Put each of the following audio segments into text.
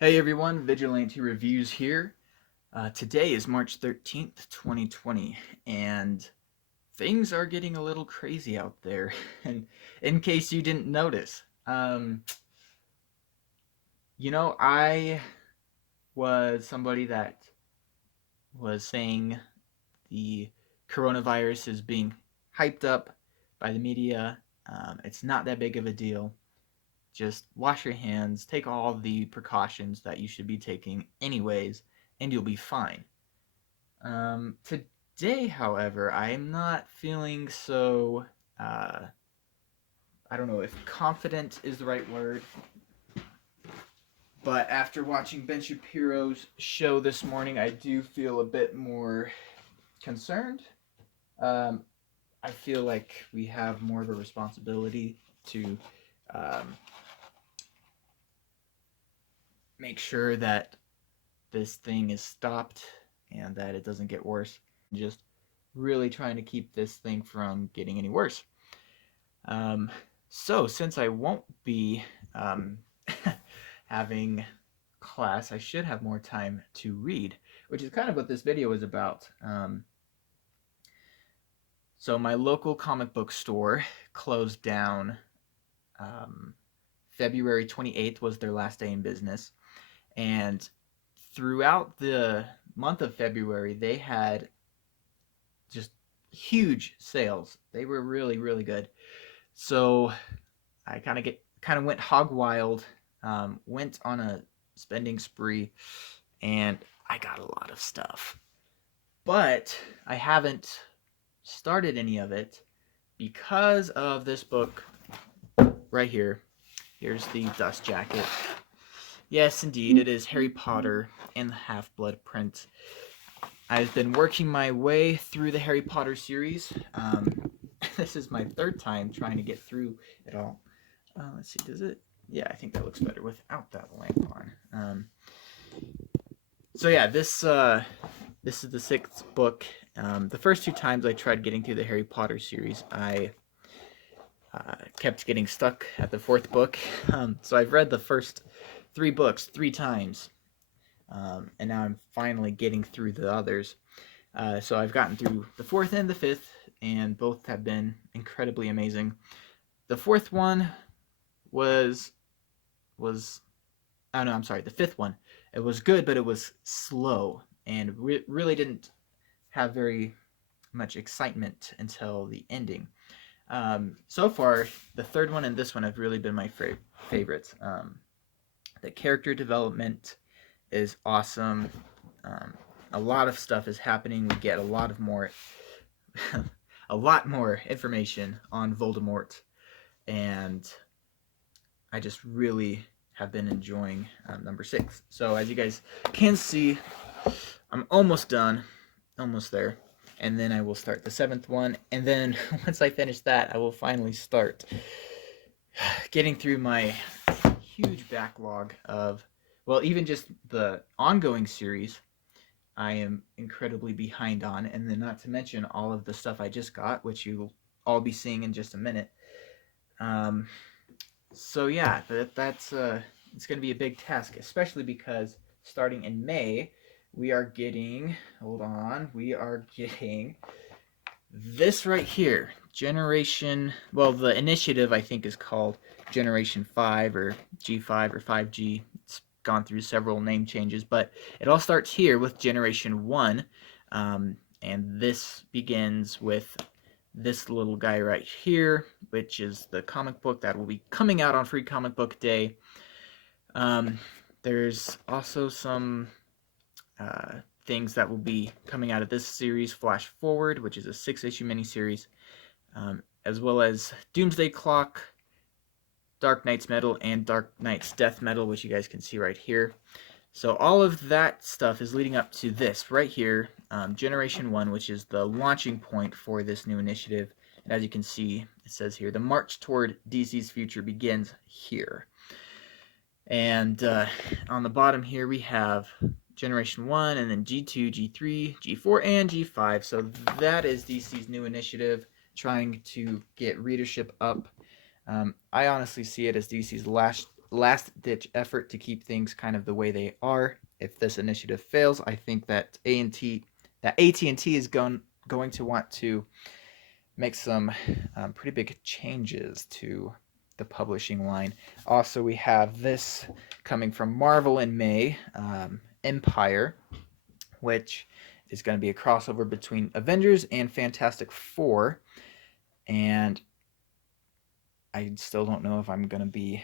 Hey everyone, Vigilante Reviews here. Today is March 13th, 2020, and things are getting a little crazy out there. And in case you didn't notice, I was somebody that was saying the coronavirus is being hyped up by the media. It's not that big of a deal. Just wash your hands, take all the precautions that you should be taking, anyways, and you'll be fine. Today, however, I'm not feeling so. Uh, I don't know if confident is the right word, but after watching Ben Shapiro's show this morning, I do feel a bit more concerned. Um, I feel like we have more of a responsibility to um, make sure that this thing is stopped and that it doesn't get worse. Just really trying to keep this thing from getting any worse. Um, so, since I won't be um, having class, I should have more time to read, which is kind of what this video is about. So, my local comic book store closed down um, February 28th, was their last day in business. And throughout the month of February, they had just huge sales. They were really, really good. So I kind of went hog wild, went on a spending spree, and I got a lot of stuff. But I haven't started any of it because of this book right here. Here's the dust jacket. Yes, indeed, it is Harry Potter and the Half-Blood Prince. I've been working my way through the Harry Potter series. This is my third time trying to get through it all. Let's see, does it? Yeah, I think that looks better without that lamp on. So yeah, this is the sixth book. The first two times I tried getting through the Harry Potter series, I kept getting stuck at the fourth book. So I've read the first three books three times, and now I'm finally getting through the others. So I've gotten through the fourth and the fifth, and both have been incredibly amazing. The fourth one was oh no, I'm sorry, the fifth one. It was good, but it was slow and really didn't have very much excitement until the ending. So far, the third one and this one have really been my favorites. The character development is awesome. Um, a lot of stuff is happening. We get a lot of more, a lot more information on Voldemort, and I just really have been enjoying number six. So as you guys can see, I'm almost done, almost there, and then I will start the seventh one. And then once I finish that, I will finally start getting through my huge backlog of, well, even just the ongoing series. I am incredibly behind on, and then not to mention all of the stuff I just got, which you'll all be seeing in just a minute. Um, So yeah, that's it's going to be a big task, especially because starting in May, we are getting, hold on, we are getting this right here. Well, the initiative I think is called Generation 5 or G5 or 5G. It's gone through several name changes, but it all starts here with Generation 1. And this begins with this little guy right here, which is the comic book that will be coming out on Free Comic Book Day. Um, there's also some uh, things that will be coming out of this series, Flash Forward, which is a 6-issue miniseries, as well as Doomsday Clock, Dark Knight's Metal, and Dark Knight's Death Metal, which you guys can see right here. So all of that stuff is leading up to this right here, Generation 1, which is the launching point for this new initiative. And as you can see, it says here, the march toward DC's future begins here. And on the bottom here, we have Generation 1, and then G2, G3, G4, and G5. So that is DC's new initiative, trying to get readership up. I honestly see it as DC's last-ditch effort to keep things kind of the way they are. If this initiative fails, I think that AT&T is going to want to make some pretty big changes to the publishing line. Also, we have this coming from Marvel in May, Empire, which is going to be a crossover between Avengers and Fantastic Four. And I still don't know if I'm going to be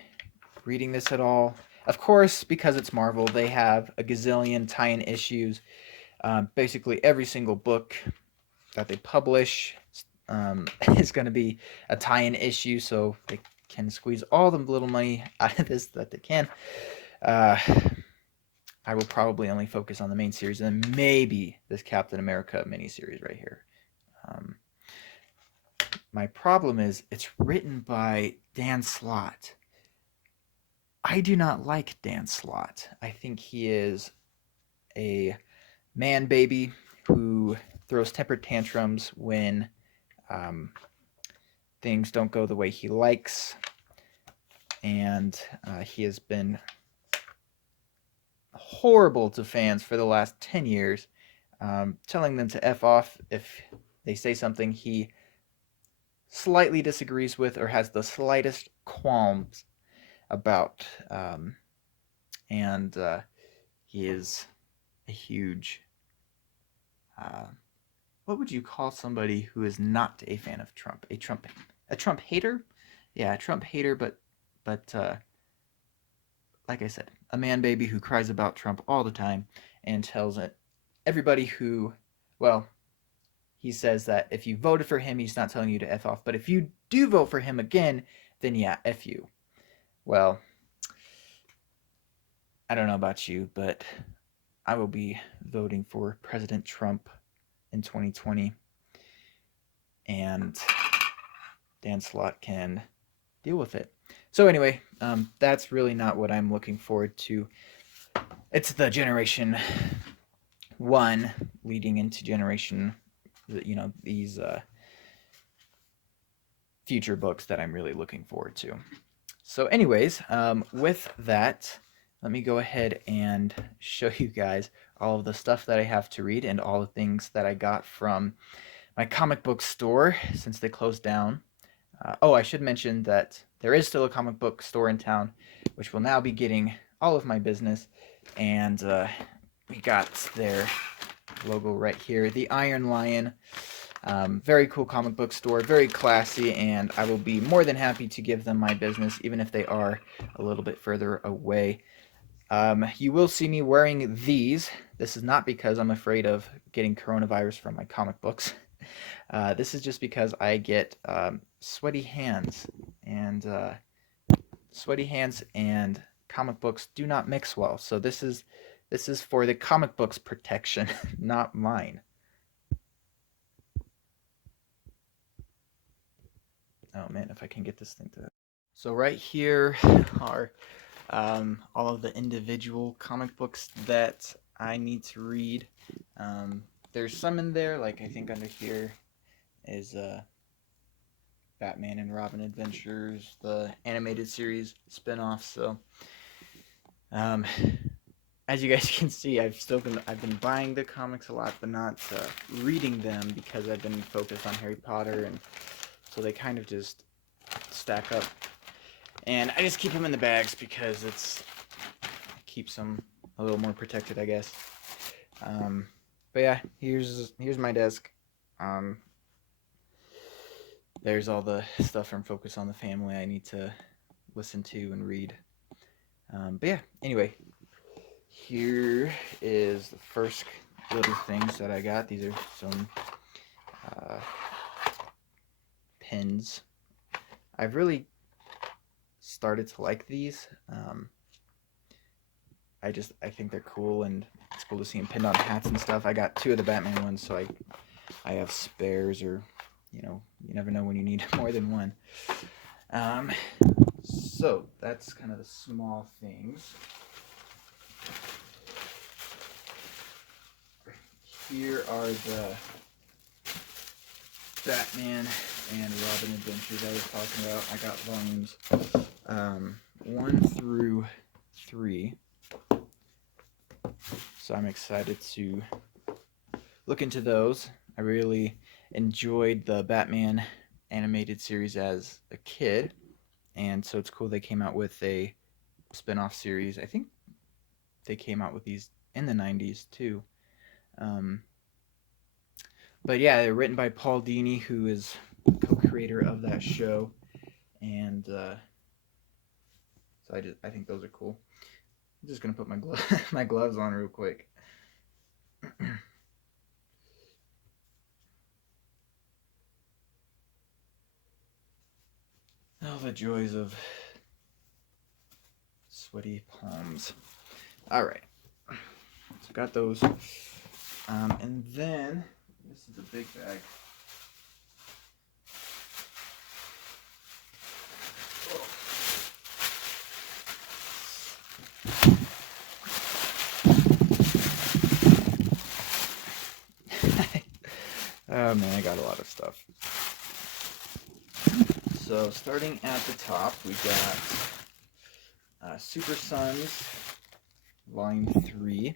reading this at all. Of course, because it's Marvel, they have a gazillion tie-in issues. Basically, every single book that they publish is going to be a tie-in issue, so they can squeeze all the little money out of this that they can. I will probably only focus on the main series and then maybe this Captain America miniseries right here. My problem is it's written by Dan Slott. I do not like Dan Slott. I think he is a man baby who throws temper tantrums when things don't go the way he likes, and he has been horrible to fans for the last 10 years, telling them to F off if they say something he slightly disagrees with or has the slightest qualms about. And he is a huge... what would you call somebody who is not a fan of Trump? A Trump hater? Yeah, a Trump hater, but like I said, a man baby who cries about Trump all the time and tells everybody who, well, he says that if you voted for him, he's not telling you to F off. But if you do vote for him again, then yeah, F you. Well, I don't know about you, but I will be voting for President Trump in 2020. And Dan Slott can deal with it. So anyway, that's really not what I'm looking forward to. It's the Generation 1 leading into Generation, these future books that I'm really looking forward to. So anyways, with that, let me go ahead and show you guys all of the stuff that I have to read and all the things that I got from my comic book store since they closed down. I should mention that there is still a comic book store in town, which will now be getting all of my business. And we got their logo right here, the Iron Lion. Very cool comic book store, very classy, and I will be more than happy to give them my business, even if they are a little bit further away. You will see me wearing these. This is not because I'm afraid of getting coronavirus from my comic books. This is just because I get sweaty hands, and comic books do not mix well. So this is for the comic books protection, not mine. Oh man, if I can get this thing to... So right here are all of the individual comic books that I need to read. There's some in there, like I think under here is Batman and Robin Adventures, the animated series spinoff. So as you guys can see, I've been buying the comics a lot, but not reading them because I've been focused on Harry Potter, and so they kind of just stack up. And I just keep them in the bags because it keeps them a little more protected, I guess. But yeah, here's my desk. There's all the stuff from Focus on the Family I need to listen to and read. But yeah, anyway, here is the first little things that I got. These are some pins. I've really started to like these. I think they're cool, and it's cool to see them pinned on hats and stuff. I got 2 of the Batman ones, so I have spares, or you never know when you need more than one. So that's kind of the small things. Here are the Batman and Robin Adventures I was talking about. I got volumes 1 through 3. So I'm excited to look into those. I really enjoyed the Batman animated series as a kid, and so it's cool they came out with a spin-off series. I think they came out with these in the 90s too. Um, but yeah, they're written by Paul Dini, who is co-creator of that show, and so I think those are cool. I'm just gonna put my my gloves on real quick. Oh, the joys of sweaty palms. All right, so got those, and then this is a big bag. Oh man, I got a lot of stuff. So starting at the top, we got Super Sons Volume 3.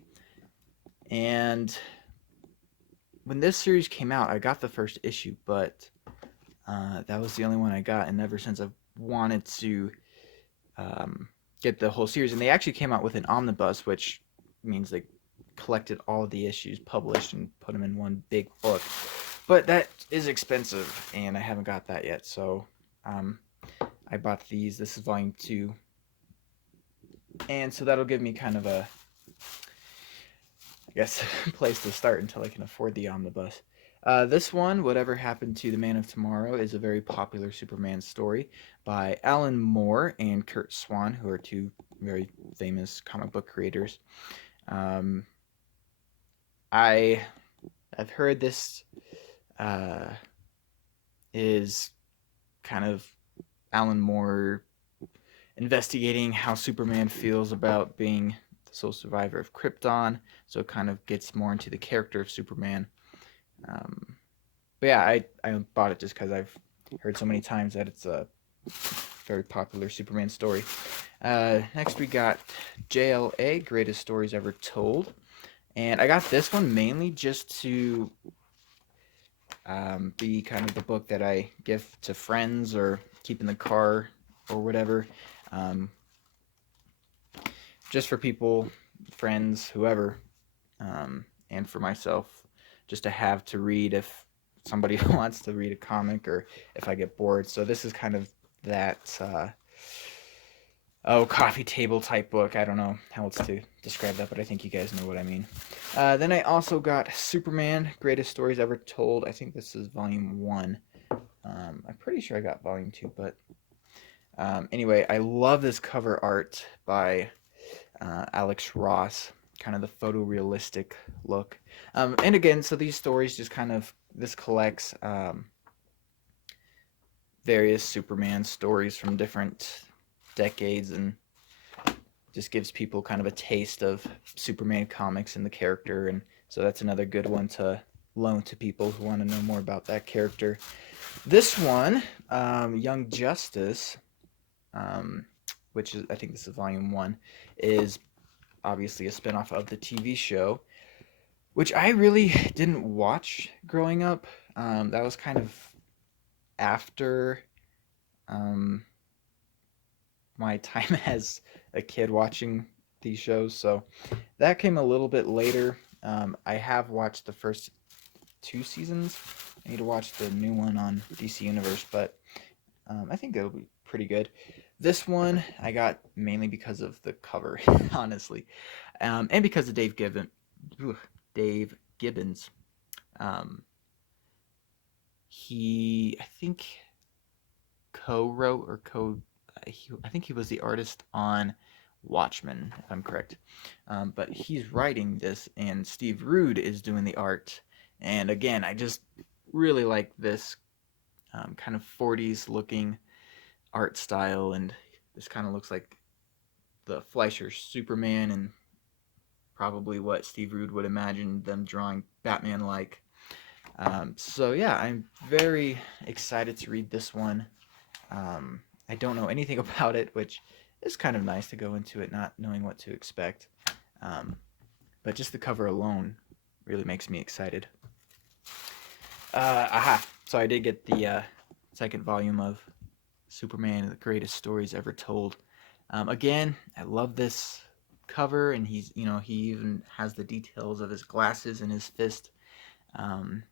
And when this series came out, I got the first issue, but that was the only one I got. And ever since, I've wanted to get the whole series. And they actually came out with an omnibus, which means they collected all the issues published and put them in one big book. But that is expensive, and I haven't got that yet. So I bought these. This is Volume 2. And so that'll give me kind of a, I guess, place to start until I can afford the omnibus. This one, Whatever Happened to the Man of Tomorrow, is a very popular Superman story by Alan Moore and Curt Swan, who are two very famous comic book creators. I've heard this is kind of Alan Moore investigating how Superman feels about being the sole survivor of Krypton, so it kind of gets more into the character of Superman. But yeah, I bought it just because I've heard so many times that it's a very popular Superman story. Next we got JLA, Greatest Stories Ever Told. And I got this one mainly just to be kind of the book that I give to friends or keep in the car or whatever. Just for people, friends, whoever, and for myself, just to have to read if somebody wants to read a comic or if I get bored. So this is kind of that coffee table type book. I don't know how else to describe that, but I think you guys know what I mean. Then I also got Superman, Greatest Stories Ever Told. I think this is Volume 1. I'm pretty sure I got Volume 2, but anyway, I love this cover art by Alex Ross, kind of the photorealistic look. And again, so these stories just kind of, this collects various Superman stories from different decades and just gives people kind of a taste of Superman comics and the character. And so that's another good one to loan to people who want to know more about that character. This one, Young Justice, which is, I think this is Volume 1, is obviously a spinoff of the TV show, which I really didn't watch growing up. That was kind of after my time as a kid watching these shows, so that came a little bit later. I have watched the first 2 seasons. I need to watch the new one on DC Universe, but I think it'll be pretty good. This one I got mainly because of the cover, honestly, and because of Dave Gibbons. He, I think, co-wrote or I think he was the artist on Watchmen, if I'm correct. But he's writing this, and Steve Rude is doing the art. And again, I just really like this kind of 40s looking art style, and this kind of looks like the Fleischer Superman and probably what Steve Rude would imagine them drawing Batman like. So yeah, I'm very excited to read this one. I don't know anything about it, which it's kind of nice to go into it not knowing what to expect. But just the cover alone really makes me excited. Aha! So I did get the second volume of Superman, the Greatest Stories Ever Told. Again, I love this cover, and he even has the details of his glasses and his fist. I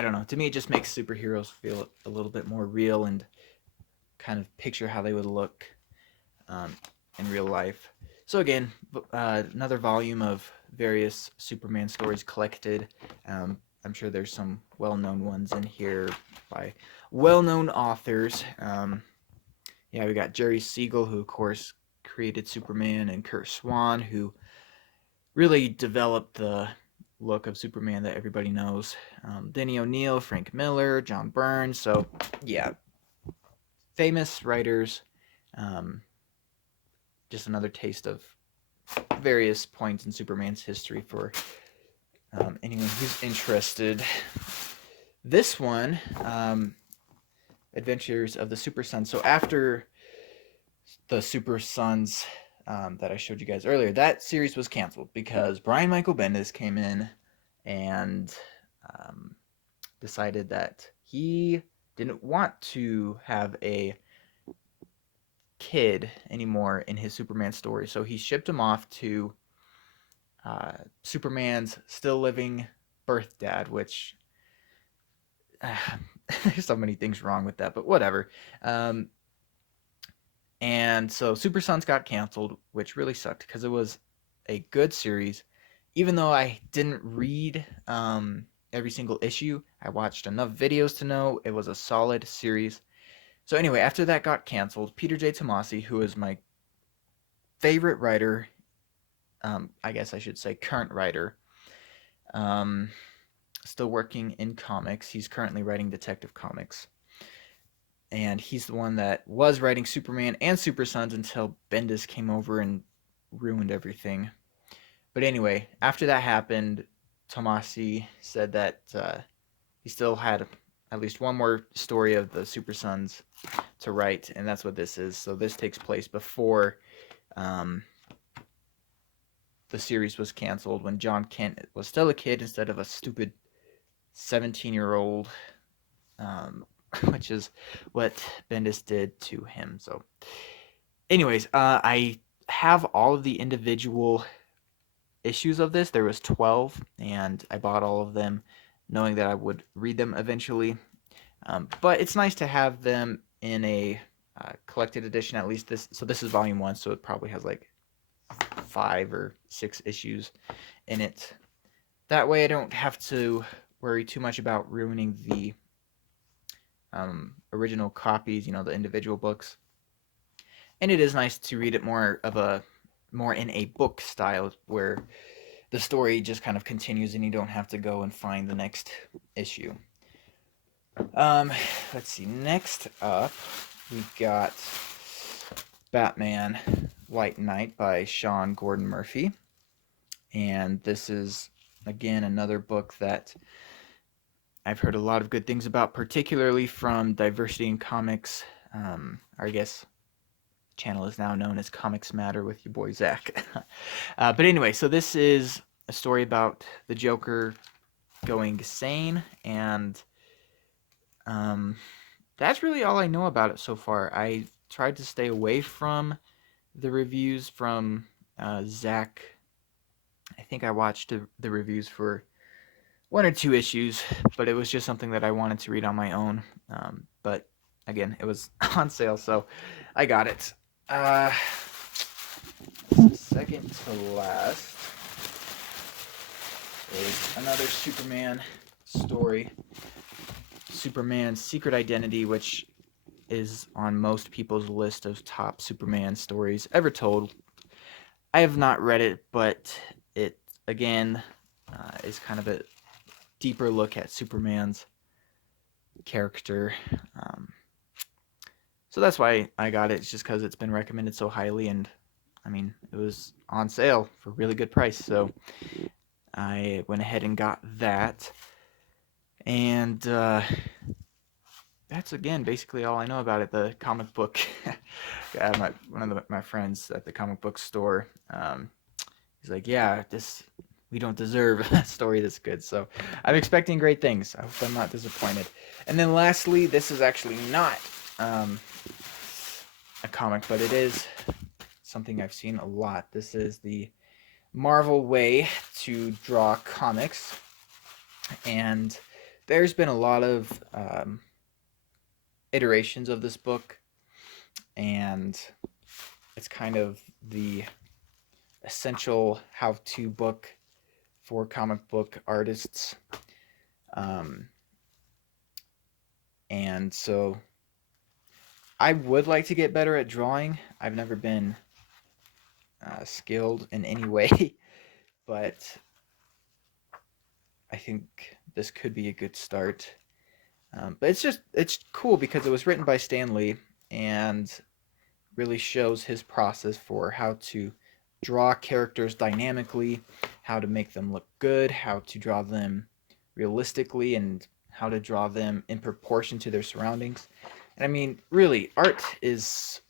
don't know. To me, it just makes superheroes feel a little bit more real and kind of picture how they would look in real life. So again, another volume of various Superman stories collected. I'm sure there's some well-known ones in here by well-known authors. We got Jerry Siegel, who of course created Superman, and Curt Swan, who really developed the look of Superman that everybody knows. Denny O'Neil, Frank Miller, John Byrne. So yeah, famous writers. Just another taste of various points in Superman's history for anyone who's interested. This one, Adventures of the Super Sons. So after the Super Sons that I showed you guys earlier, that series was canceled because Brian Michael Bendis came in and decided that he didn't want to have a kid anymore in his Superman story. So he shipped him off to Superman's still living birth dad, which there's so many things wrong with that, but whatever. And so Super Sons got canceled, which really sucked because it was a good series. Even though I didn't read every single issue, I watched enough videos to know it was a solid series. So anyway, after that got canceled, Peter J. Tomasi, who is my favorite writer, I guess I should say current writer, still working in comics. He's currently writing Detective Comics. And he's the one that was writing Superman and Super Sons until Bendis came over and ruined everything. But anyway, after that happened, Tomasi said that he still had at least one more story of the Super Sons to write, and that's what this is. So this takes place before the series was canceled, when John Kent was still a kid instead of a stupid 17-year-old, which is what Bendis did to him. So anyways, I have all of the individual issues of this. There was 12, and I bought all of them knowing that I would read them eventually. But it's nice to have them in a collected edition, at least this. So this is volume 1, so it probably has like 5 or 6 issues in it. That way I don't have to worry too much about ruining the original copies, the individual books. And it is nice to read it more in a book style, where the story just kind of continues and you don't have to go and find the next issue. Let's see. Next up, we got Batman White Knight by Sean Gordon Murphy. And this is, again, another book that I've heard a lot of good things about, particularly from Diversity in Comics. I guess the channel is now known as Comics Matter with your boy Zach. But anyway, so this is a story about the Joker going sane, and that's really all I know about it so far. I tried to stay away from the reviews from Zach. I think I watched the reviews for 1 or 2 issues, but it was just something that I wanted to read on my own. But again, it was on sale, so I got it. Second to last is another Superman story, Superman's Secret Identity, which is on most people's list of top Superman stories ever told. I have not read it, but it, again, is kind of a deeper look at Superman's character. So that's why I got it. It's just because it's been recommended so highly, and I mean, it was on sale for a really good price, so I went ahead and got that. And that's again basically all I know about it. The comic book. One of my friends at the comic book store. He's like, yeah, this we don't deserve a story this good. So I'm expecting great things. I hope I'm not disappointed. And then lastly, this is actually not um, a comic, but it is something I've seen a lot. This is the Marvel way to draw comics, and there's been a lot of iterations of this book, and it's kind of the essential how-to book for comic book artists. Um, and so I would like to get better at drawing. I've never been skilled in any way, but I think this could be a good start. But it's cool because it was written by Stan Lee and really shows his process for how to draw characters dynamically, how to make them look good, how to draw them realistically, and how to draw them in proportion to their surroundings. And I mean, really, art is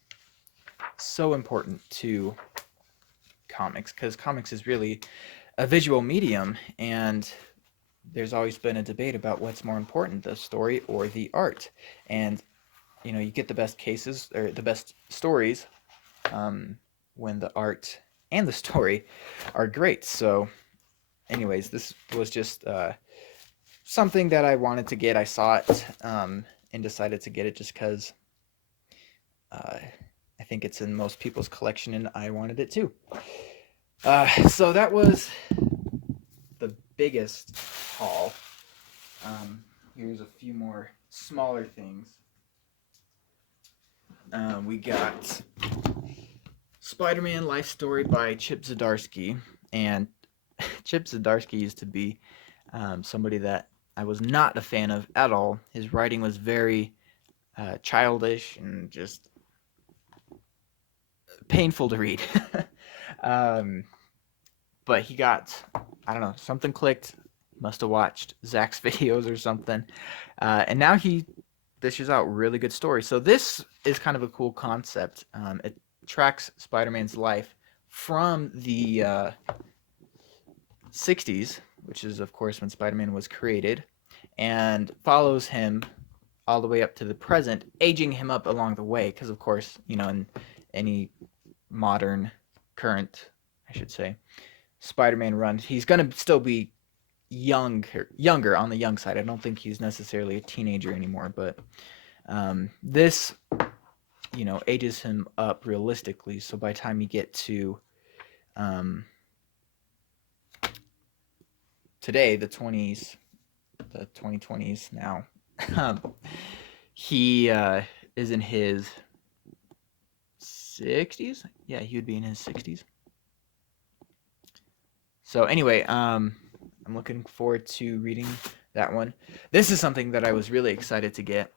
so important to comics because comics is really a visual medium, and there's always been a debate about what's more important, the story or the art. And you get the best cases or the best stories um, when the art and the story are great. So, anyways, this was just something that I wanted to get. I saw it and decided to get it just because uh, I think it's in most people's collection, and I wanted it too. So that was the biggest haul. Here's a few more smaller things. We got Spider-Man Life Story by Chip Zdarsky, and Chip Zdarsky used to be somebody that I was not a fan of at all. His writing was very childish and just painful to read. um, but he got, I don't know, something clicked. Must have watched Zach's videos or something. And now he dishes out really good stories. So this is kind of a cool concept. It tracks Spider-Man's life from the 60s, which is, of course, when Spider-Man was created, and follows him all the way up to the present, aging him up along the way. Because, of course, in any modern, current, I should say, Spider-Man run, he's going to still be younger on the young side. I don't think he's necessarily a teenager anymore, but this, ages him up realistically. So by the time you get to today, the 2020s now, he is in his 60s. Yeah, he would be in his 60s. So anyway, I'm looking forward to reading that one. This is something that I was really excited to get.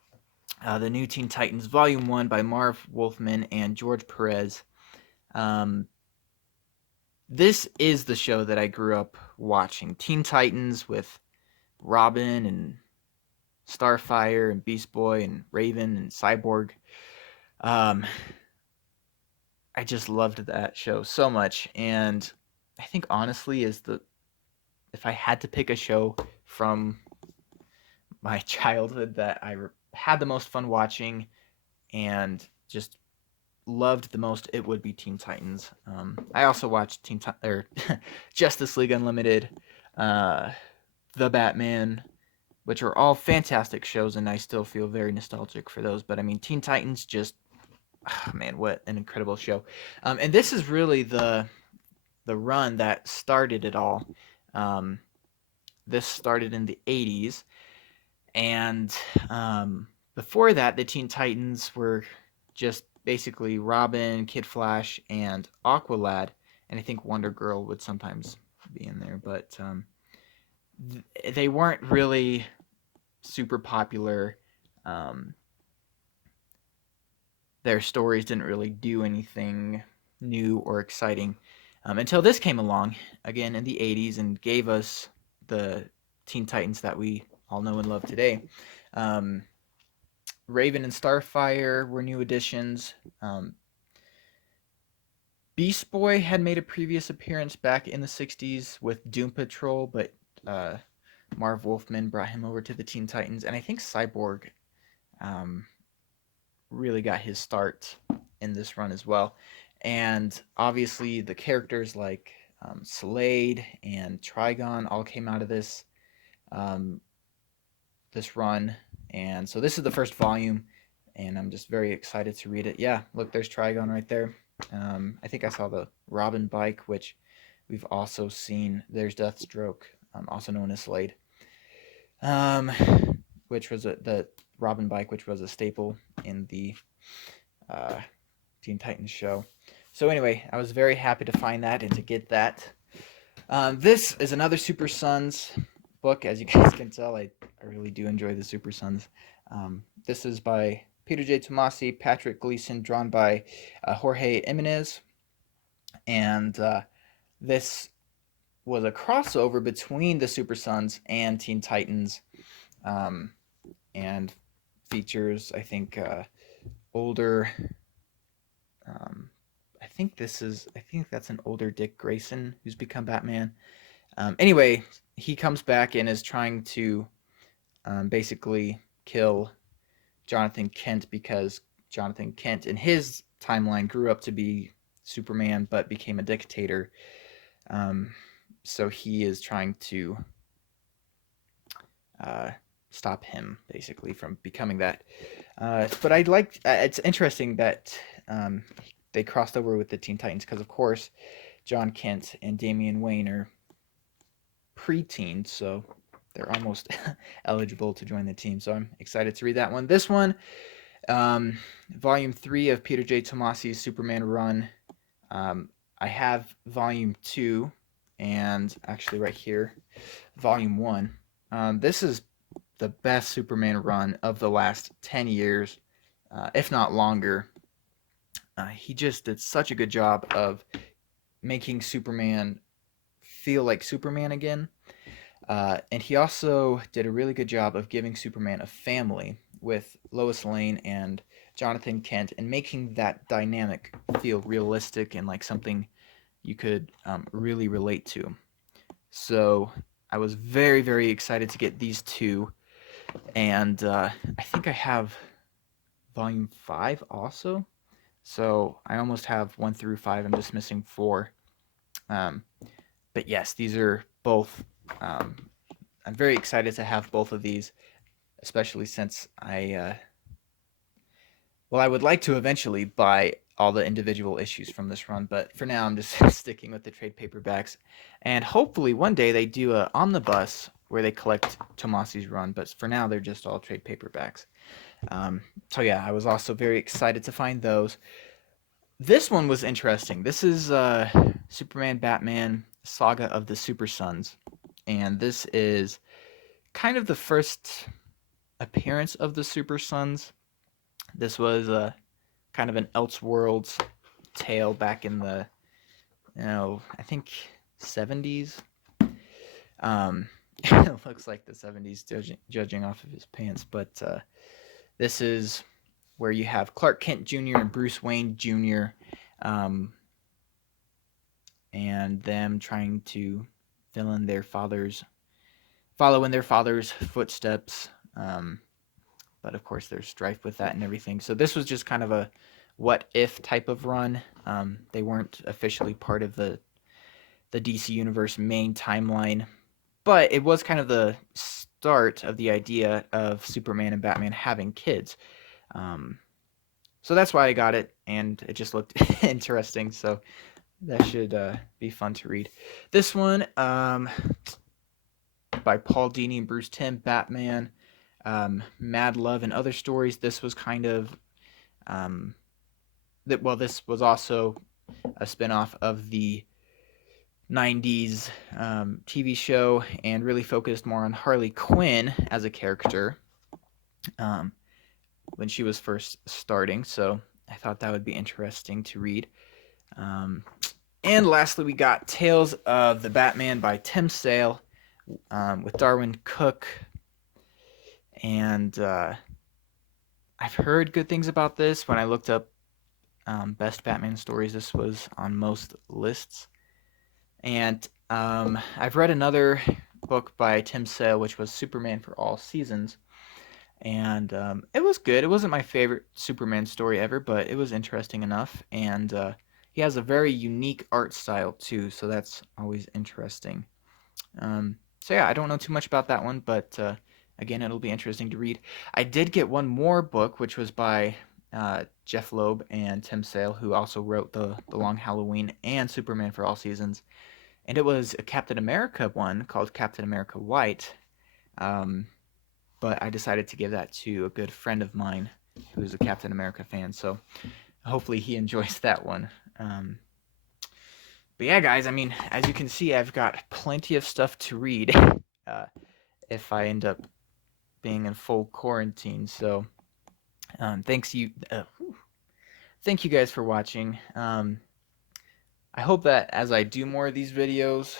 The New Teen Titans Volume 1 by Marv Wolfman and George Perez. This is the show that I grew up watching. Teen Titans with Robin and Starfire and Beast Boy and Raven and Cyborg. I just loved that show so much, and I think honestly if I had to pick a show from my childhood that I had the most fun watching and just loved the most, it would be Teen Titans. I also watched Justice League Unlimited, The Batman, which are all fantastic shows, and I still feel very nostalgic for those. But I mean, Teen Titans just, man, what an incredible show! And this is really the run that started it all. This started in the 80s, and before that, the Teen Titans were just basically Robin, Kid Flash, and Aqualad, and I think Wonder Girl would sometimes be in there, but they weren't really super popular. Their stories didn't really do anything new or exciting until this came along again in the 80s and gave us the Teen Titans that we all know and love today. Um, Raven and Starfire were new additions. Beast Boy had made a previous appearance back in the 60s with Doom Patrol, but uh, Marv Wolfman brought him over to the Teen Titans. And I think Cyborg um, really got his start in this run as well. And obviously, the characters like Slade and Trigon all came out of um, this run. And so this is the first volume, and I'm just very excited to read it. Yeah, look, there's Trigon right there. I think I saw the Robin bike, which we've also seen. There's Deathstroke, also known as Slade, um, which was the Robin bike, which was a staple in the uh, Teen Titans show. So anyway, I was very happy to find that and to get that. This is another Super Sons book. As you guys can tell, I really do enjoy the Super Sons. This is by Peter J. Tomasi, Patrick Gleason, drawn by Jorge Jimenez. And this was a crossover between the Super Sons and Teen Titans, and features, I think, older. I think that's an older Dick Grayson who's become Batman. Anyway, he comes back and is trying to basically kill Jonathan Kent, because Jonathan Kent in his timeline grew up to be Superman but became a dictator. So he is trying to stop him basically from becoming that. But it's interesting that they crossed over with the Teen Titans, because of course John Kent and Damian Wayne are preteens, so they're almost eligible to join the team. So I'm excited to read that one. This one, Volume 3 of Peter J. Tomasi's Superman run. I have Volume 2, and actually right here, Volume 1. This is the best Superman run of the last 10 years, if not longer. He just did such a good job of making Superman feel like Superman again. And he also did a really good job of giving Superman a family with Lois Lane and Jonathan Kent, and making that dynamic feel realistic and like something you could really relate to. So I was very, very excited to get these two. And I think I have Volume 5 also. So I almost have 1 through 5. I'm just missing 4. But yes, these are both. I'm very excited to have both of these, especially since I would like to eventually buy all the individual issues from this run, but for now I'm just sticking with the trade paperbacks. And hopefully one day they do a omnibus where they collect Tomasi's run, but for now they're just all trade paperbacks. So yeah, I was also very excited to find those. This one was interesting. This is Superman Batman Saga of the Super Sons, and this is kind of the first appearance of the Super Sons. This was kind of an Elseworlds tale back in the, I think 70s. It looks like the 70s, judging off of his pants, but this is where you have Clark Kent Jr. and Bruce Wayne Jr. And them trying to follow in their father's footsteps. But of course there's strife with that and everything. So this was just kind of a what if type of run. They weren't officially part of the DC Universe main timeline, but it was kind of the start of the idea of Superman and Batman having kids. So that's why I got it, and it just looked interesting. So that should be fun to read. This one, by Paul Dini and Bruce Timm, Batman, Mad Love and Other Stories. This was kind of this was also a spinoff of the 90s TV show, and really focused more on Harley Quinn as a character when she was first starting. So I thought that would be interesting to read. And lastly, we got Tales of the Batman by Tim Sale, with Darwyn Cooke. And I've heard good things about this. When I looked up best Batman stories, this was on most lists. And I've read another book by Tim Sale, which was Superman for All Seasons. And it was good. It wasn't my favorite Superman story ever, but it was interesting enough. And he has a very unique art style, too, so that's always interesting. So yeah, I don't know too much about that one, but again, it'll be interesting to read. I did get one more book, which was by Jeff Loeb and Tim Sale, who also wrote the Long Halloween and Superman for All Seasons, and it was a Captain America one called Captain America White. Um, but I decided to give that to a good friend of mine who's a Captain America fan, so hopefully he enjoys that one. Um, but yeah, guys, I mean, as you can see, I've got plenty of stuff to read. Uh, if I end up being in full quarantine. So thanks you, thank you guys for watching. I hope that as I do more of these videos,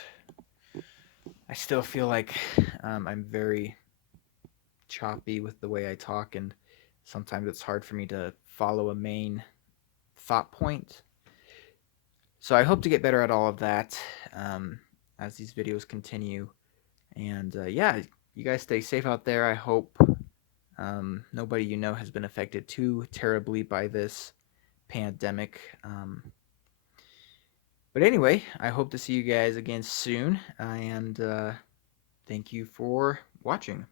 I still feel like I'm very choppy with the way I talk, and sometimes it's hard for me to follow a main thought point. So I hope to get better at all of that as these videos continue. And yeah, you guys stay safe out there. I hope nobody you know has been affected too terribly by this pandemic. But anyway, I hope to see you guys again soon, and thank you for watching.